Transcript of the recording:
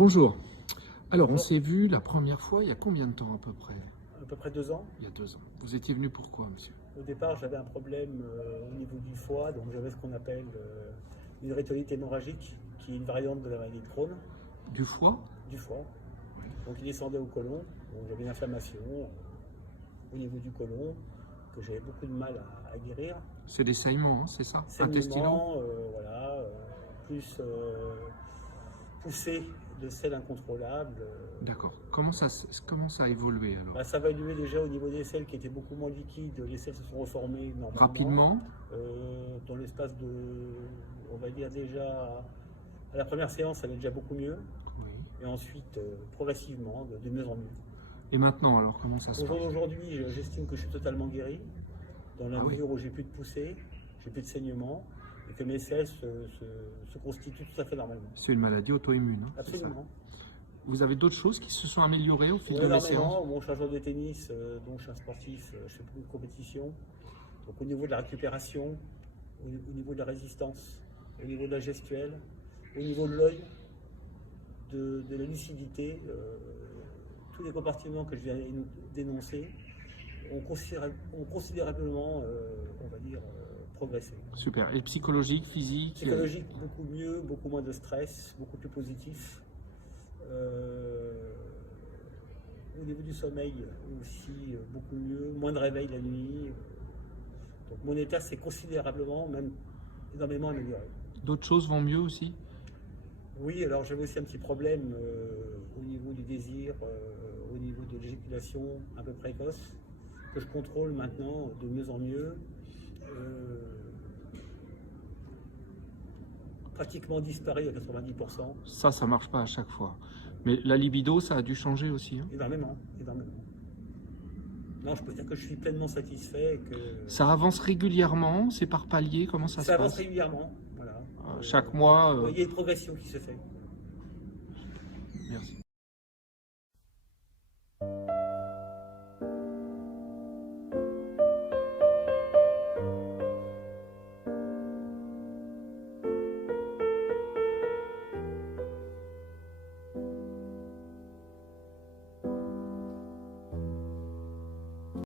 Bonjour. Alors, on s'est vu la première fois il y a combien de temps à peu près? À peu près 2 ans. Il y a 2 ans. Vous étiez venu pourquoi, monsieur? Au départ, j'avais un problème au niveau du foie, donc j'avais ce qu'on appelle une rétinite hémorragique, qui est une variante de la maladie de Crohn, Du foie? du foie. Oui. Donc il descendait au côlon, donc j'avais une inflammation au niveau du côlon, que j'avais beaucoup de mal à guérir. C'est des saignements, hein, c'est ça? Intestinaux? Saignement, voilà, plus poussée de selles incontrôlables. D'accord. Comment ça a évolué alors? Bah, ça va évoluer déjà au niveau des selles qui étaient beaucoup moins liquides. Les selles se sont reformées normalement. Rapidement? Dans l'espace de, on va dire déjà, à la première séance, ça allait déjà beaucoup mieux. Oui. Et ensuite, progressivement, de mieux en mieux. Et maintenant alors, comment ça se passe? Aujourd'hui, j'estime que je suis totalement guéri, dans la Ah oui. mesure où j'ai plus de poussée, j'ai plus de saignement, et que mes selles se constituent tout à fait normalement. C'est une maladie auto-immune, hein, c'est ça? Absolument. Vous avez d'autres choses qui se sont améliorées au fil de la séance? Énormément. Bon, je suis un joueur de tennis, donc je suis un sportif, je fais beaucoup de compétitions. Donc au niveau de la récupération, au niveau de la résistance, au niveau de la gestuelle, au niveau de l'œil, de la lucidité, tous les compartiments que je viens d'énoncer ont considérablement, on va dire, progressé. Super. Et psychologique, physique? Psychologique, beaucoup mieux, beaucoup moins de stress, beaucoup plus positif. Au niveau du sommeil aussi, beaucoup mieux, moins de réveil la nuit. Donc mon état s'est considérablement, même énormément amélioré. D'autres choses vont mieux aussi? Oui, alors j'avais aussi un petit problème au niveau du désir, au niveau de l'éjaculation un peu précoce, que je contrôle maintenant de mieux en mieux. Pratiquement disparu à 90%. Ça marche pas à chaque fois. Mais la libido, ça a dû changer aussi, hein? Énormément, énormément. Non, je peux dire que je suis pleinement satisfait. Ça avance régulièrement? C'est par palier? Comment ça se Ça avance passe? régulièrement. Voilà. Chaque mois? Il y a une progression qui se fait. Merci.